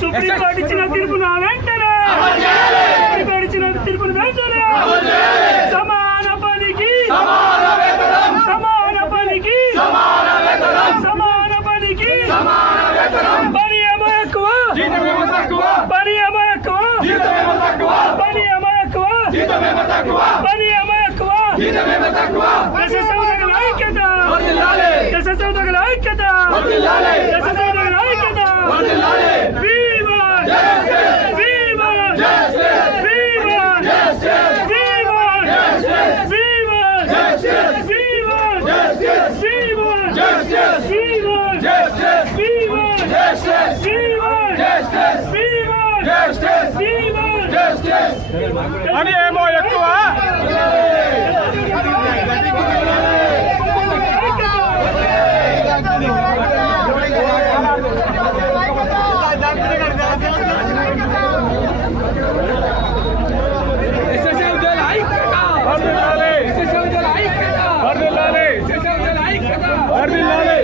Supreme court ఇచ్చిన తీర్పును వెంటనే ఇచ్చిన తీర్పును వెంటనే సమాన పనికి సమాన పనికి సమాన పనికి పని ఏమో ఎక్కువ పని ఏమో ఎక్కువ పని ఏమో ఎక్కువ పని ఏమో ఎక్కువ దశ సౌదగల ఐక్యత దశ సౌదగల ఐక్యత దశ సౌదగల ఐక్యత Viva! Justice! Viva! Justice! Viva! Justice! Viva! Justice! Viva! Justice! Viva! Justice! Viva! Justice! Viva! Justice! Viva! Justice! Viva! Justice! Viva! Justice! Viva! Justice! అని ఏమో ఎక్కువ వర్ధిల్లాలి